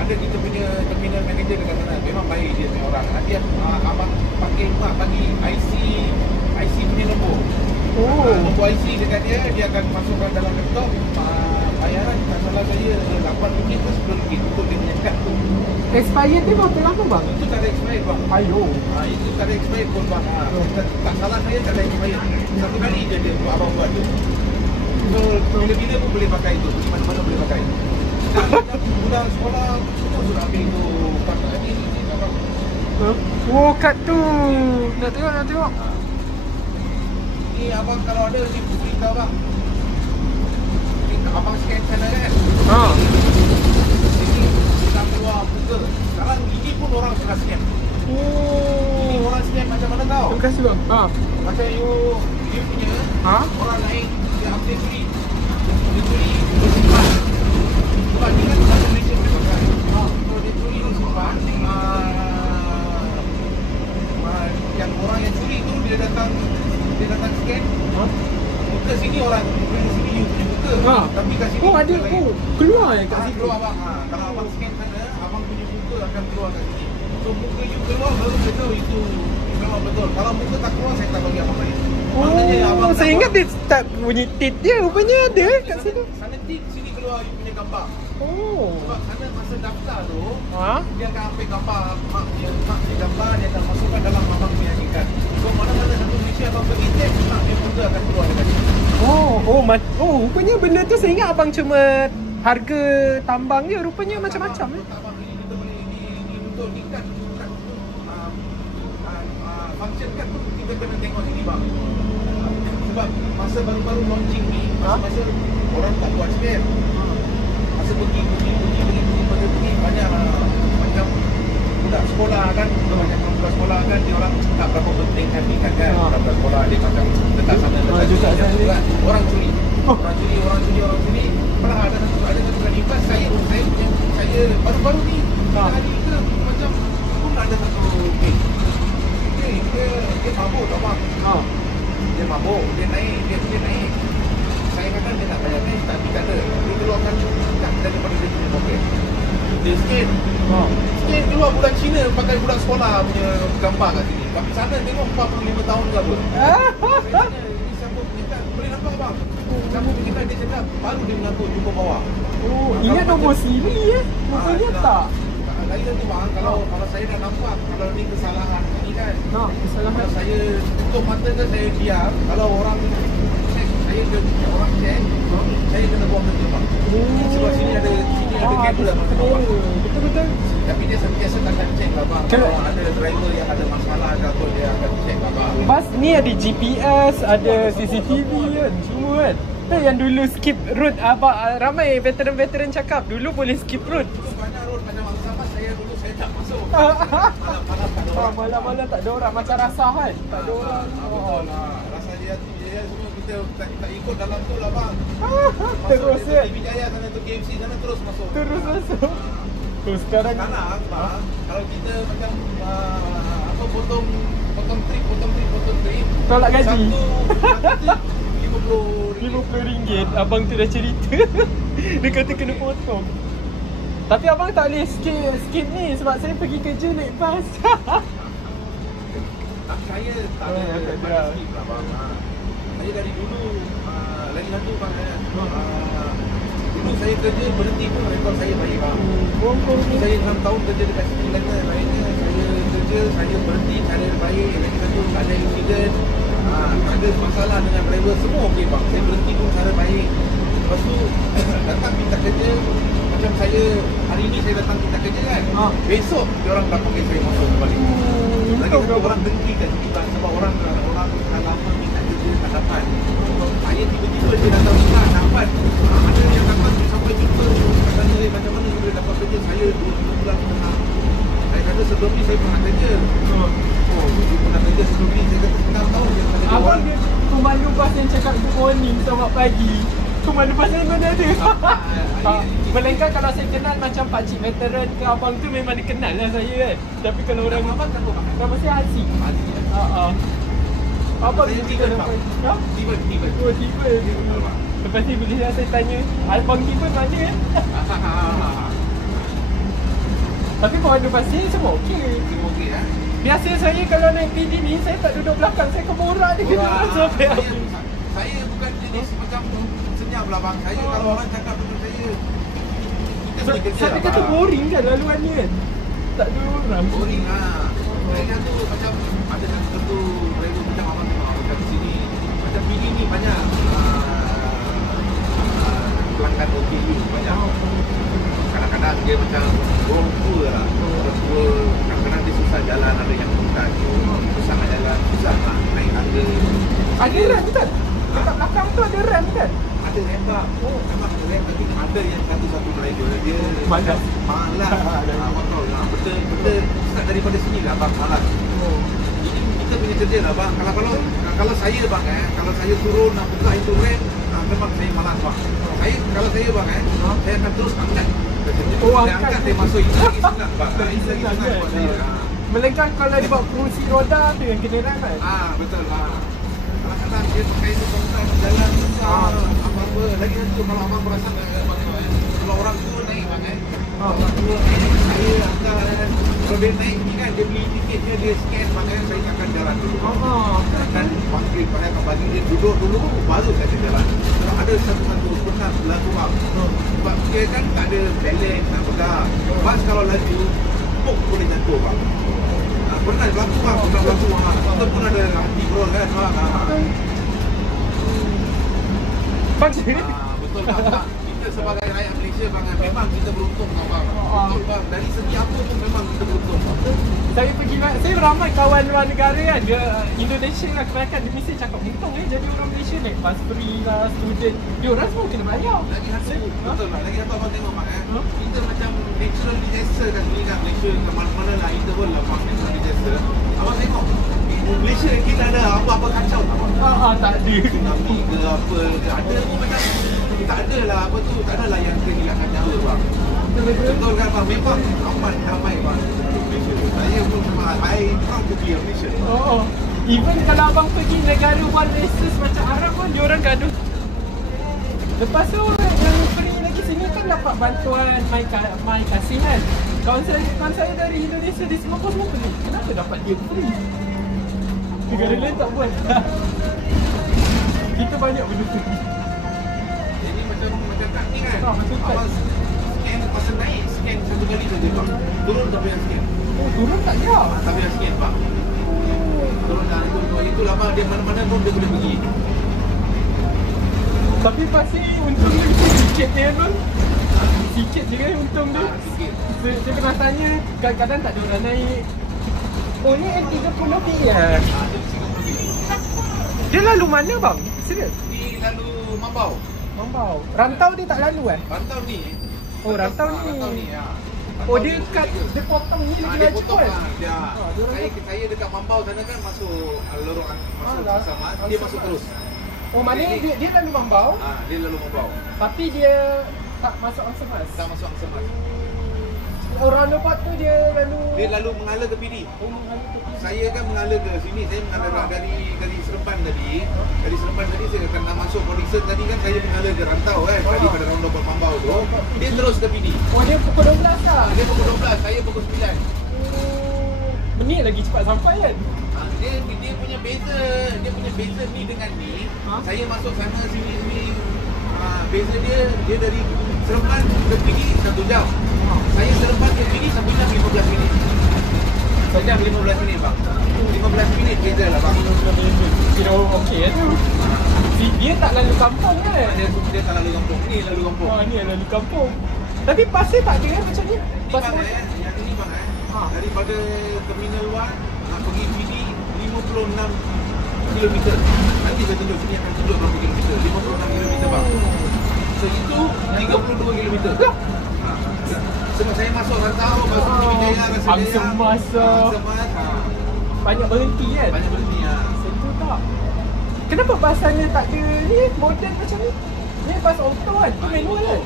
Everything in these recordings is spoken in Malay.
ada kita punya terminal manager dekat sana. Memang baik dia punya orang. Nanti abang bagi IC punya nombor. Nombor IC dekat dia akan masukkan dalam laptop. Bayaran tak salah saya RM8 ke RM10 untuk dia punya kad tu. Expired dia hotel apa bang? Itu tak ada expired bang. Ayo. Itu tak ada expired pun bang. Tak salah saya tak ada expired. Satu kali je dia abang buat tu. So bila-bila pun boleh pakai itu. Di mana-mana boleh pakai. Budak sekolah semua sudah ambil tu. Kakak ni abang. Oh kad tu. Nak tengok. Ni abang kalau ada ni beritahu bang. Abang scan sana kan? Sini kita keluar muka. Sekarang ini pun orang sudah scan. Ini orang scan macam mana tahu? Terima kasih bang. Macam you punya orang lain dia update free. Dia curi, dia simpan. Sebab ni kan bahasa Malaysia boleh pakai. Kalau dia curi, dia simpan. Yang orang yang curi tu dia datang scan. Muka sini orang sini you punya muka. Tapi kat sini ada keluar kat sini. Keluar abang. Kalau abang scan sana, abang punya muka akan keluar kat sini. So muka you keluar baru saya tahu itu memang betul. Kalau muka tak keluar saya tak bagi abang lain. Saya ingat dia tak bunyi tit dia rupanya ada kat sini. Sana tit sini keluar you punya gambar. Sebab sana masa daftar tu dia akan ambil gambar mak dia gambar dia akan masukkan dalam abang punya ikat. So mana-mana satu Malaysia abang pergi test mak dia muka akan keluar dekat sini. Rupanya benda tu saya ingat abang cuma harga tambang dia rupanya macam-macam Abang ini kita boleh ini untuk ikat function kad tu kita kena tengok sini bang. Sebab masa baru-baru launching ni masa orang tak buat scam. Masa pergi banyak macam budak sekolah kan, banyak budak sekolah kan dia orang tak berapa penting kan ikat kan. Budak sekolah dia macam letak sana letak sini kan. Orang curi. Malah ada satu kali pas saya baru-baru ni hari ke macam pun ada satu dia mabuk tau bang. Dia mabuk, dia naik. Saya kata dia nak bayar cash tapi tak ada. Dia keluarkan kat daripada dia punya poket. Dia scan keluar budak Cina pakai budak sekolah punya gambar kat sini. Tapi sana tengok 45 tahun ke apa. Saya tanya, ini siapa punya kad? Boleh nampak bang? Siapa punya kad? Dia cakap baru dia mengaku jumpa bawah. Ingat nombor sini rupanya tak. Lain tu bang, kalau saya dah nampak kalau ni kesalahan ni kan. Kesalahan. Kalau saya tutup mata ke saya diam, kalau orang check, orang check, saya kena buang kerja bang. Sebab sini ada gap pula bang. Betul. Tapi dia sentiasa akan check lah bang. Kalau ada driver yang ada masalah ke apa, dia akan check lah bang. Bas ni ada GPS, ada CCTV kan, semua kan. Yang dulu skip route, ramai veteran-veteran cakap dulu boleh skip route. Banyak road macam sama saya dulu saya tak masuk. Malam-malam tak ada orang, macam rasa kan. Tak ada orang. Betul lah. Rasa dia semua kita tak ikut dalam tu lah bang. Terus kan. TV Jaya sana tu KFC sana terus masuk. Sekarang bang, kalau kita macam potong trip. Tolak gaji. Satu RM50. Abang tu dah cerita. Dia kata kena potong. Tapi abang tak boleh skip ni sebab saya pergi kerja naik bas. Saya tak ada skip lah bang. Saya dari dulu lagi satu bang dulu saya kerja berhenti pun rekod saya baik bang. Saya 6 tahun kerja dekat City Liner. Lainnya saya kerja, saya berhenti cara baik. Lagi satu tak ada insiden, tak ada masalah dengan driver, semua okey bang. Saya berhenti pun cara baik. Lepas tu datang minta kerja. Macam saya hari ni saya datang minta kerja kan. Besok dia orang tak panggil saya masuk kembali. Lagi satu orang dengki kat kita sebab orang lama minta kerja tak dapat. Saya tiba-tiba dia datang minta dapat. Ada yang datang sampai jumpa katanya macam mana dia dapat kerja. Saya 2-3 bulan pernah. Saya kata sebelum ni saya pernah kerja. Dia pernah kerja sebelum ni. Saya kata 6 tahun dia pernah kerja. Abang dia pemandu bas yang cakap good morning selamat pagi. Pemandu bas yang mana ada. Melainkan kalau saya kenal macam pakcik veteran ke abang tu memang dikenal lah saya kan. Tapi kalau orang abang tak tahu nama saya Haji. Abang saya Steven. Steven. Lepas ni boleh saya tanya abang Steven mana kan? Tapi pemandu pasir semua okey. Semua okey Biasa saya kalau naik PD ni, saya tak duduk belakang, saya ke borak dia kena orang sampai habis. Saya bukan jenis macam senyap lah bang. Saya kalau orang cakap dengan saya, kita boleh kerja Saya lah kata bang. boring kan laluan ni kan. Tak ada orang. Boring lah. Mereka tu macam ada satu driver macam abang tengok macam sini. Macam PD ni banyak pelanggan OKU banyak. Kadang-kadang dia macam orang tua lah. Orang tua kadang-kadang dia susah jalan, ada yang bukan susah nak jalan, susah nak naik tangga. Ada rem kan? Dekat belakang tu ada rem kan? Ada rem bang. Memang ada rem, tapi ada yang satu-satu driver dia Malas. Malas. Abang tahu lah. Benda start daripada sini lah bang, malas. Jadi kita punya kerja lah bang. Kalau saya bang kalau saya turun nak buka itu rem, memang saya malas bang. Kalau saya bang saya akan terus angkat. Saya angkat dia masuk itu lagi senang bang. Itu lagi senang buat saya. Melainkan kalau dia bawa kerusi roda tu yang kena rem kan? Betul bang. Kadang-kadang dia pakai itu tongkat jalan apa-apa. Lagi satu kalau abang perasan kalau orang tua naik bang orang tua naik, saya hantar. Kalau dia naik ni kan, dia beli tiketnya, dia scan bang saya akan jalan dulu. Saya akan panggil, saya akan bagi dia duduk dulu, baru saya jalan. Kalau ada satu-satu pernah berlaku bang. Sebab dia kan tak ada balance nak pegang. Bas kalau laju, puk boleh jatuh bang. Pernah berlaku bang, Kita pun ada hati bro kan bang. Betul bang. Kita sebagai rakyat Malaysia bang, memang kita beruntung bang. Betul bang, dari segi apa pun memang kita beruntung bang. Saya ramai kawan luar negara kan, dia Indonesia lah kebanyakan dia mesti cakap untung jadi orang Malaysia naik bus free lah, student, dia orang semua kena bayar. Lagi satu, betul bang, lagi satu abang tengok bang kita macam natural disaster kan ni kan Malaysia ke mana-mana lah interval lah bang, natural disaster. Abang tengok Malaysia kita ada apa-apa kacau tak bang? Tak ada. Tsunami ke apa ke, ada pun macam tak ada lah apa tu, tak ada lah yang kehilangan nyawa bang. Betul kan bang, memang aman damai bang Malaysia. Saya pun memang I proud to be a Malaysian. Even kalau abang pergi negara one races macam Arab pun diorang gaduh. Lepas tu yang free lagi sini kan dapat bantuan My Kasih kan. Kawan saya dari Indonesia di Singapura semua pelik. Kenapa dapat dia free? Negara lain tak buat. Kita banyak benda tu. Jadi macam kat ni kan Abang scan pasal naik, scan satu kali saja bang. Turun tak payah scan. Turun tak payah? Tak payah scan bang. Turun dah, itulah bang, dia mana-mana pun dia boleh pergi. Tapi pasti untung dia sikit dia tu. Sikit je kan untung dia. Sikit. Saya pernah tanya, kadang-kadang tak ada orang naik. Oh ni M30 lebih ya? Dia lalu mana bang? Serius? Ni lalu Mambau. Rantau dia tak lalu Rantau ni. Oh rantau ni. Rantau ni ya. Oh dia kat, dia potong ni lagi Dia laju potong kan? dia. Saya dekat Mambau sana kan masuk lorong masuk sama, dia masuk terus. Oh maknanya dia lalu Mambau. Dia lalu Mambau. Tapi dia tak masuk Angsa Mas. Tak masuk Angsa Mas. Oh roundabout tu dia lalu mengalir ke PD. mengalir ke PD. Saya kan mengalir ke sini, saya mengalir dari Seremban tadi. Dari Seremban tadi saya akan nak masuk Polisen tadi kan, saya mengalir ke Rantau kan, tadi pada roundabout Mambau tu. Dia terus ke PD. Oh dia pukul 12 lah. Dia pukul 12, saya pukul 9. Menit lagi cepat sampai kan? Dia punya beza ni dengan ni. Saya masuk sana sini. Beza dia dari Seremban ke PD 1 jam. Saya Seremban ke PD 1 jam 15 minit. 1 jam 15 minit bang. 15 minit beza lah bang. Kira okey tu. Dia tak lalu kampung kan? Dia tak lalu kampung. Ni lalu kampung. Ni lalu kampung. Tapi pasir tak ada kan macam ni? Bang yang ini bang daripada Terminal 1 pergi PD 56 km. Nanti saya tunjuk sini akan tunjuk berapa kilometer. 56 km bang. So itu 32 km. Sebab saya masuk Rantau, masuk Sriwijaya, Angsa Mas. Banyak berhenti kan? Banyak berhenti Sentuh tak? Kenapa basannya tak ada ni modern macam ni? Ni bas auto kan? Itu manual kan?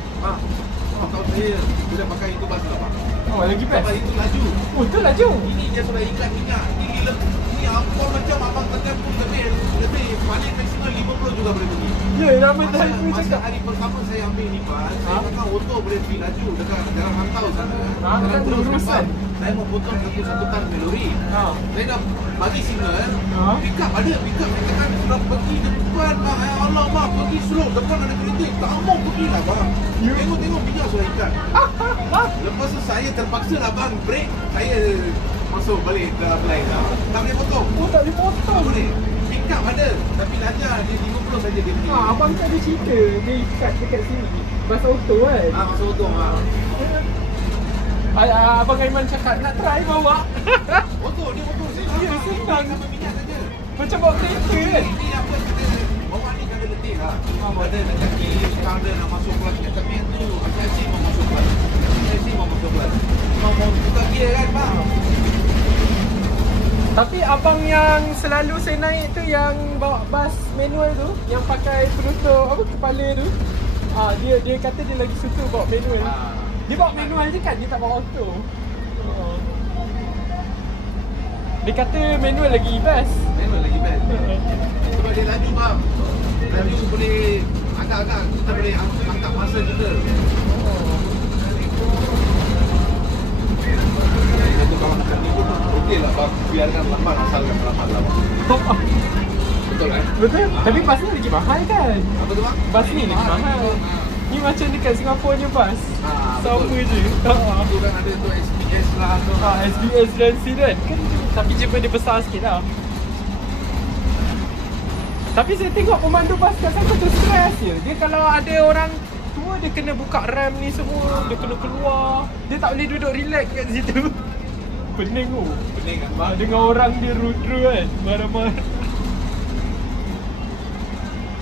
Kalau saya sudah pakai itu bas lah bang. Oh lagi best. Sebab itu laju. Oh itu laju. Ini dia sudah iklan minyak. Ini Kau macam abang tekan pun lebih paling maksimal 50 juga boleh pergi. Ya, ramai dah aku Masa cakap. hari pertama saya ambil ni pas, saya makan auto boleh pergi laju dekat jalan rantau sana. Kan terusan. Saya mau potong satu tan kalori. Saya dah bagi signal, pick up saya tekan sudah pergi depan bang. Ya Allah bang, pergi slow, depan ada kereta. Tak mau pergi lah bang. Tengok minyak sudah ikat. Lepas tu saya terpaksa lah bang, break. Saya masuk balik dalam line lah. Tak boleh potong. Oh, tak boleh potong. Tak boleh. Pick up ada, tapi lajar dia 50 saja dia pergi. Abang tak ada cerita. Dia ikat dekat sini. Bas auto kan? Masuk potong Abang Aiman cakap nak try bawa. Motor, dia motor saya. Ya, senang. Sama minyak saja. Macam bawa kereta kan? Ini apa kata bawa ni kata letih lah. Ada dekat kiri sekarang dia nak masuk kelas. Tapi yang tu ACC mau masuk kelas. ACC mau masuk kelas. Mau buka gear kan bang? Tapi abang yang selalu saya naik tu yang bawa bas manual tu, yang pakai penutup apa kepala tu. Dia kata dia lagi suka bawa manual. Dia bawa manual je kan, dia tak bawa auto. Dia kata manual lagi best. Manual lagi best. Sebab dia laju bang. Laju boleh agak-agak kita boleh angkat masa kita. Itu kalau nak ni pun okey lah bang. Biarkan lambat asalkan lambat lah bang. Betul kan? Betul. Tapi bas ni lagi mahal kan? Apa tu bang? Bas ni lagi mahal. Ni macam dekat Singapura punya bas. Sama je. Itu kan ada tu SBS lah tu. SBS dan Siren kan, tapi jumpa dia besar sikit lah. Tapi saya tengok pemandu bas kat sana tu stres je. Dia kalau ada orang tua, dia kena buka rem ni semua. Dia kena keluar. Dia tak boleh duduk relax kat situ. Pening tu. Pening kan bang? Dengan orang dia rudra kan, marah-marah.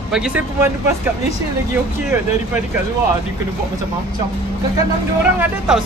Bagi saya pemandu bas kat Malaysia lagi okey daripada kat luar. Dia kena buat macam-macam. Kadang-kadang dia orang ada tau